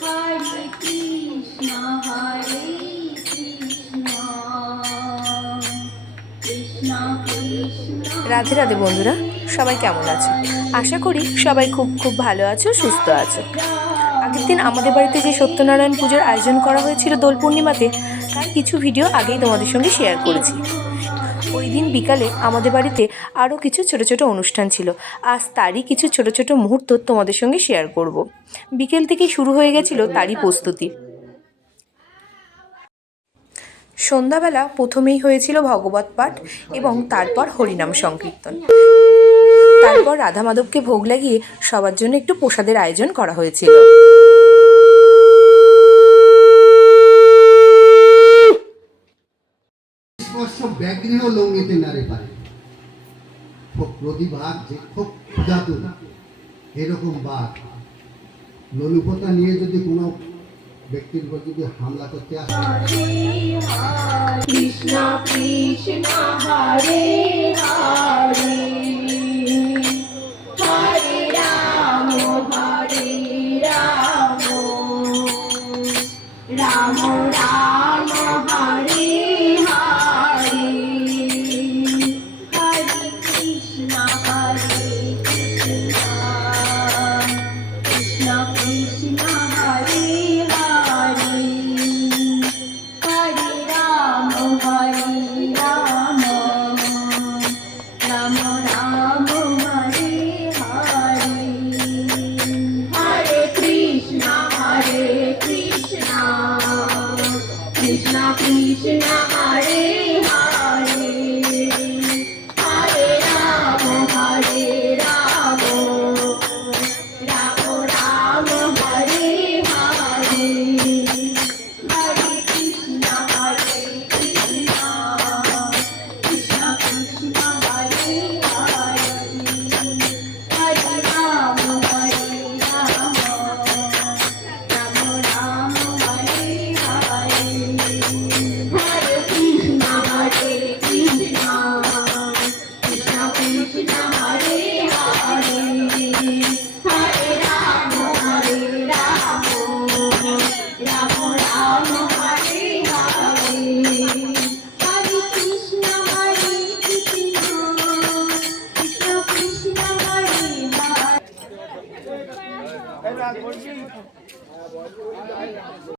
হরে কৃষ্ণ কৃষ্ণ কৃষ্ণ। রাধে রাধে বন্ধুরা, সবাই কেমন আছো? আশা করি সবাই খুব খুব ভালো আছো, সুস্থ আছো। আগের দিন আমাদের বাড়িতে যে সত্যনারায়ণ পুজোর আয়োজন করা হয়েছিল দোল পূর্ণিমাতে, তার কিছু ভিডিও আগেই তোমাদের সঙ্গে শেয়ার করেছি। ওই দিন বিকালে আমাদের বাড়িতে আরও কিছু ছোট ছোট অনুষ্ঠান ছিল। আজ তারই কিছু ছোট ছোট মুহূর্ত তোমাদের সঙ্গে শেয়ার করব। বিকেল থেকেই শুরু হয়ে গেছিল তারই প্রস্তুতি। সন্ধ্যাবেলা প্রথমেই হয়েছিল ভগবত পাঠ এবং তারপর হরিনাম সংকীর্তন। তারপর রাধা মাধবকে ভোগ লাগিয়ে সবার জন্য একটু প্রসাদের আয়োজন করা হয়েছিল। ব্যাঘ্রেহ লঙ্ঘিতে নারে পারে, খুব প্রতিভাগ যে খুব ক্ষুধাতু এরকম বাঘ লোলুপতা নিয়ে যদি কোনো ব্যক্তির উপর যদি হামলা করতে আসে, কৃষ্ণ কৃষ্ণ হরে হরে হরে রাম রাম রাম হরে হরে হরে কৃষ্ণ কৃষ্ণ কৃষ্ণ হরে হরে হরে রাম রাম রাম হরে হরে হরে কৃষ্ণ কৃষ্ণ কৃষ্ণ হরে